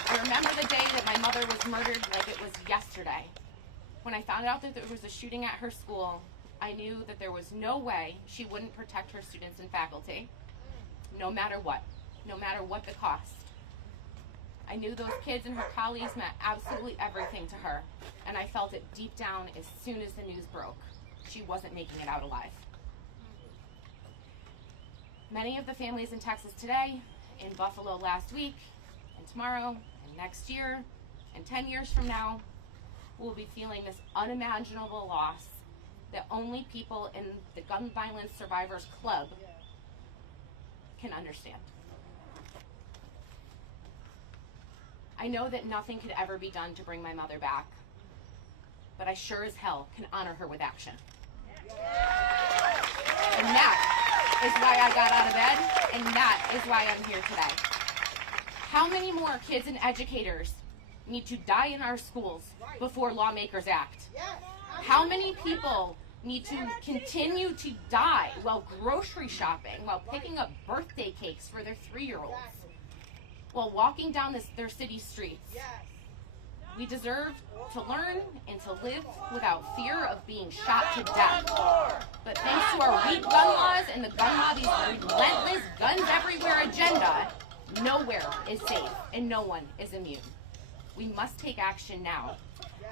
I remember the day that my mother was murdered like it was yesterday. When I found out that there was a shooting at her school, I knew that there was no way she wouldn't protect her students and faculty, no matter what the cost. I knew those kids and her colleagues meant absolutely everything to her, and I felt it deep down as soon as the news broke. She wasn't making it out alive. Many of the families in Texas today, in Buffalo last week, and tomorrow, and next year, and 10 years from now, will be feeling this unimaginable loss that only people in the Gun Violence Survivors Club can understand. I know that nothing could ever be done to bring my mother back, but I sure as hell can honor her with action. And that is why I got out of bed, and that is why I'm here today. How many more kids and educators need to die in our schools before lawmakers act? How many people need to continue to die while grocery shopping, while picking up birthday cakes for their 3-year-olds, while walking down their city streets? We deserve to learn and to live without fear of being shot to death. But thanks to our weak gun laws and the gun lobby's relentless guns everywhere agenda, nowhere is safe and no one is immune. We must take action now.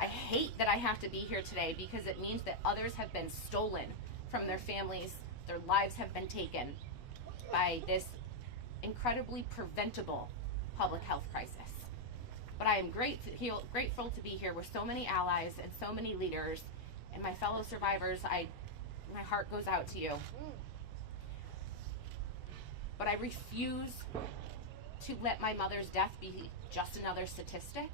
I hate that I have to be here today because it means that others have been stolen from their families, their lives have been taken by this incredibly preventable public health crisis. But I am grateful to be here with so many allies and so many leaders, and my fellow survivors, my heart goes out to you. But I refuse to let my mother's death be just another statistic,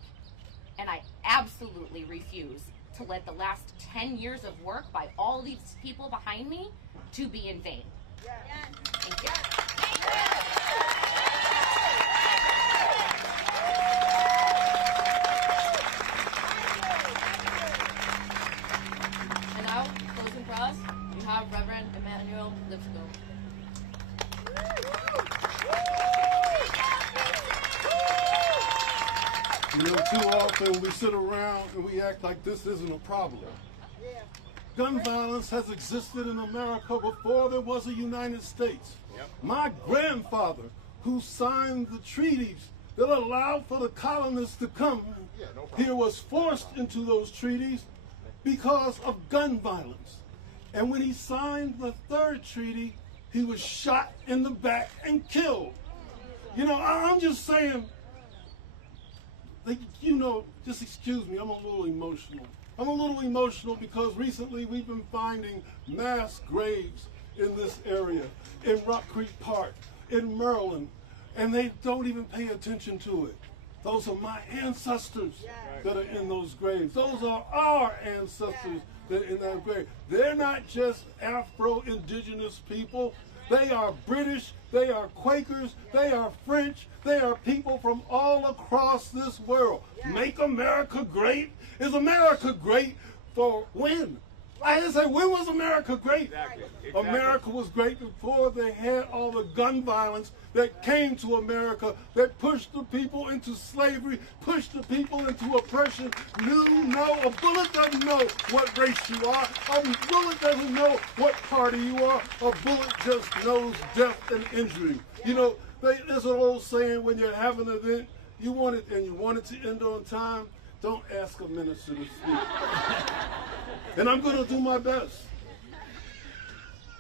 and I absolutely refuse to let the last 10 years of work by all these people behind me to be in vain. Thank you. You know, too often we sit around and we act like this isn't a problem. Gun violence has existed in America before there was a United States. My grandfather, who signed the treaties that allowed for the colonists to come here, was forced into those treaties because of gun violence. And when he signed the third treaty, he was shot in the back and killed. You know, I'm just saying, like, you know, just excuse me, I'm a little emotional. I'm a little emotional because recently we've been finding mass graves in this area, in Rock Creek Park, in Maryland, and they don't even pay attention to it. Those are my ancestors that are in those graves. Those are our ancestors that are in that grave. They're not just Afro-Indigenous people. They are British, they are Quakers, they are French, they are people from all across this world. Make America great? Is America great for when? I didn't say, when was America great? Exactly. America was great before they had all the gun violence that came to America, that pushed the people into slavery, pushed the people into oppression. A bullet doesn't know what race you are. A bullet doesn't know what party you are. A bullet just knows death and injury. You know, there's an old saying, when you're having an event, you want it and you want it to end on time, don't ask a minister to speak. And I'm going to do my best.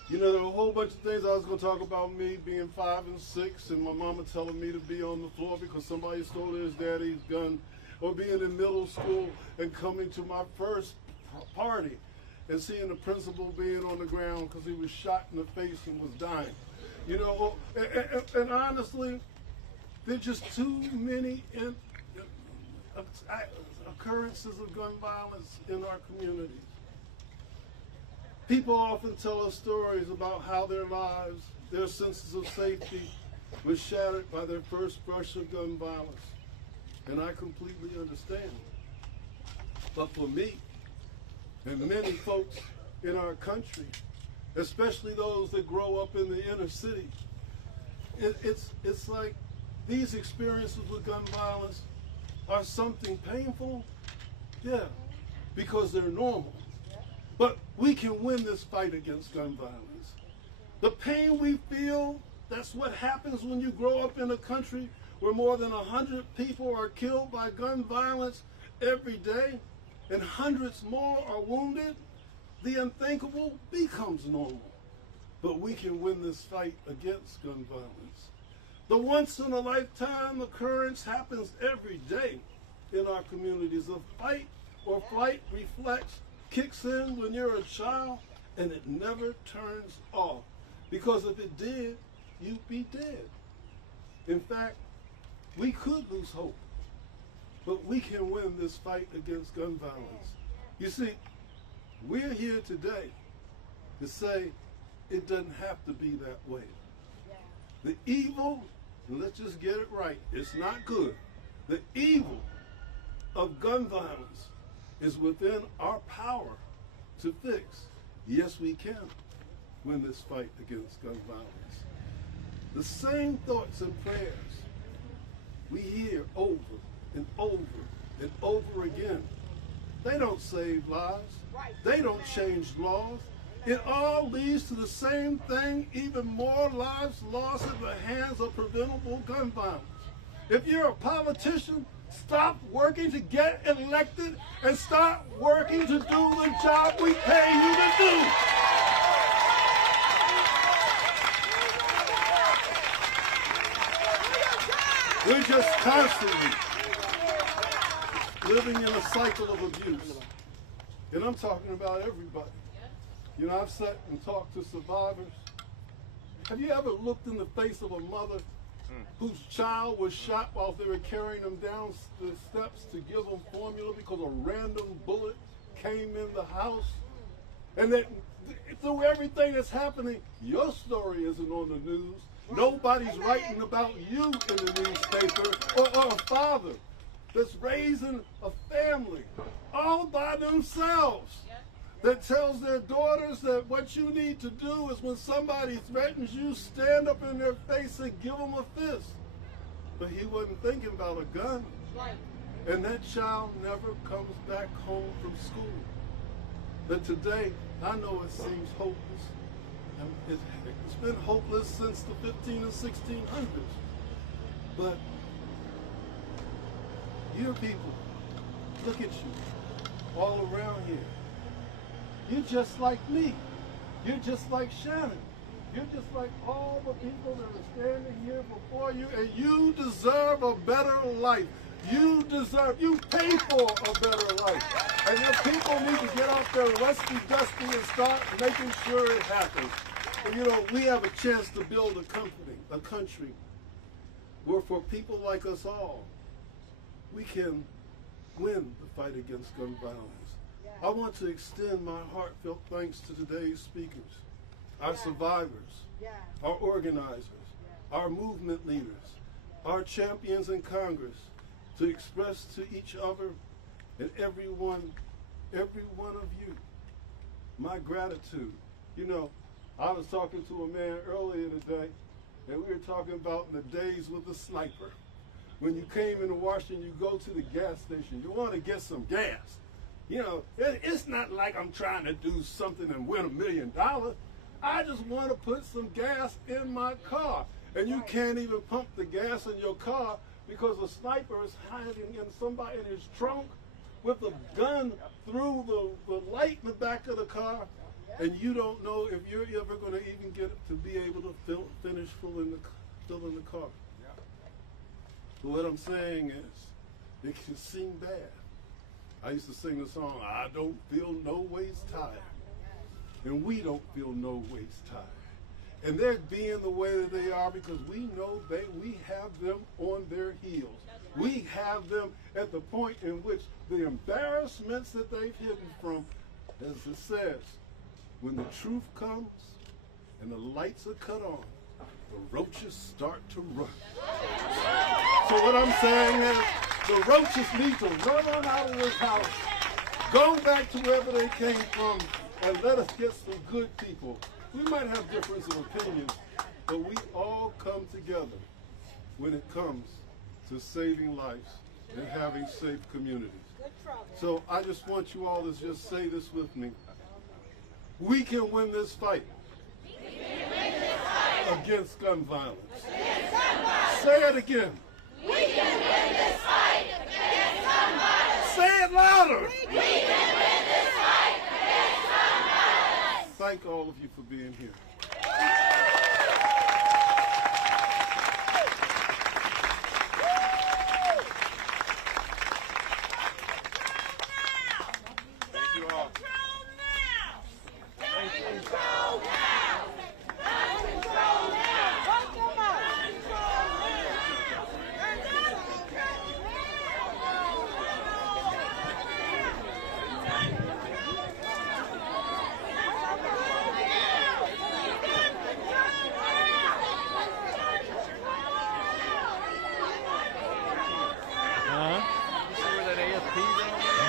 You know, there are a whole bunch of things I was going to talk about, me being 5 and 6 and my mama telling me to be on the floor because somebody stole his daddy's gun, or being in middle school and coming to my first party and seeing the principal being on the ground because he was shot in the face and was dying. You know, and honestly, there's just too many occurrences of gun violence in our communities. People often tell us stories about how their lives, their senses of safety, was shattered by their first brush of gun violence. And I completely understand. But for me, and many folks in our country, especially those that grow up in the inner city, it's like these experiences with gun violence are something painful, yeah, because they're normal. But we can win this fight against gun violence. The pain we feel, that's what happens when you grow up in a country where more than 100 people are killed by gun violence every day, and hundreds more are wounded. The unthinkable becomes normal. But we can win this fight against gun violence. The once-in-a-lifetime occurrence happens every day in our communities. A fight or flight reflex kicks in when you're a child, and it never turns off. Because if it did, you'd be dead. In fact, we could lose hope, but we can win this fight against gun violence. You see, we're here today to say it doesn't have to be that way. The evil, and let's just get it right, it's not good. The evil of gun violence is within our power to fix. Yes, we can win this fight against gun violence. The same thoughts and prayers we hear over and over and over again, they don't save lives. They don't change laws. It all leads to the same thing, even more lives lost in the hands of preventable gun violence. If you're a politician, stop working to get elected and start working to do the job we pay you to do. We're just constantly living in a cycle of abuse. And I'm talking about everybody. You know, I've sat and talked to survivors. Have you ever looked in the face of a mother whose child was shot while they were carrying them down the steps to give them formula because a random bullet came in the house? And that through everything that's happening, your story isn't on the news. Nobody's writing about you in the newspaper, or a father that's raising a family all by themselves that tells their daughters that what you need to do is when somebody threatens you, stand up in their face and give them a fist. But he wasn't thinking about a gun. and that child never comes back home from school. But today, I know it seems hopeless. And it's been hopeless since the 15 and 1600s. But you people, look at you, all around here. You're just like me. You're just like Shannon. You're just like all the people that are standing here before you, and you deserve a better life. You pay for a better life. And your people need to get off their rusty dusty and start making sure it happens. And you know, we have a chance to build a country where for people like us all, we can win the fight against gun violence. I want to extend my heartfelt thanks to today's speakers, our survivors, our organizers, our movement leaders, our champions in Congress, to express to each other and every one of you, my gratitude. You know, I was talking to a man earlier today, and we were talking about the days with the sniper. When you came into Washington, you go to the gas station, you want to get some gas. You know, it's not like I'm trying to do something and win $1 million. I just want to put some gas in my car. And you can't even pump the gas in your car because a sniper is hiding in somebody in his trunk with a gun through the light in the back of the car. And you don't know if you're ever going to even get it to be able to finish filling the car. So what I'm saying is, it can seem bad. I used to sing the song, I don't feel no ways tired. And we don't feel no ways tired. And they're being the way that they are because we know we have them on their heels. We have them at the point in which the embarrassments that they've hidden from, as it says, when the truth comes and the lights are cut on, the roaches start to run. So what I'm saying is, the roaches need to run on out of this house, go back to wherever they came from, and let us get some good people. We might have difference of opinions, but we all come together when it comes to saving lives and having safe communities. So I just want you all to just say this with me. We can win this fight against gun violence. Say it again. We can win this fight against gun violence. Say it louder. We can win this fight against gun violence. Thank all of you for being here.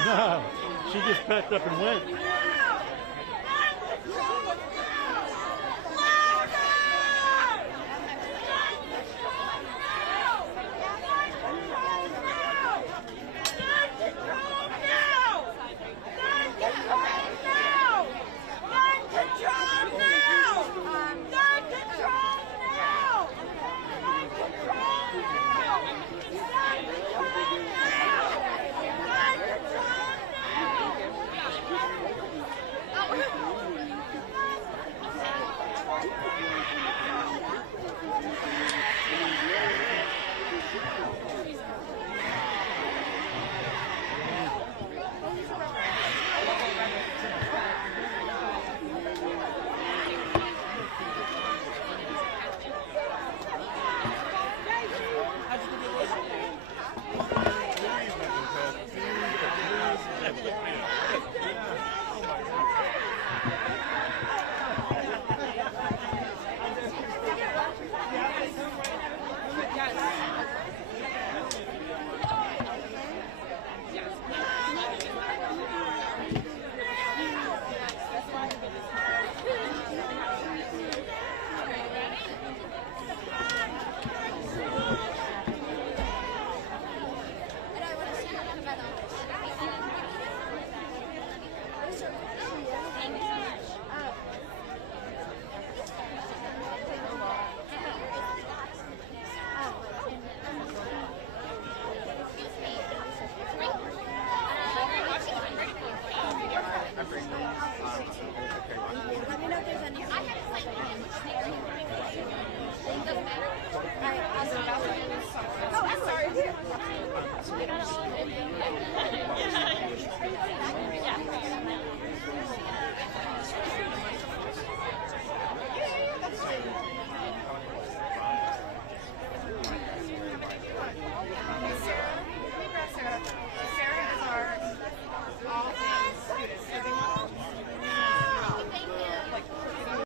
No, she just packed up and went.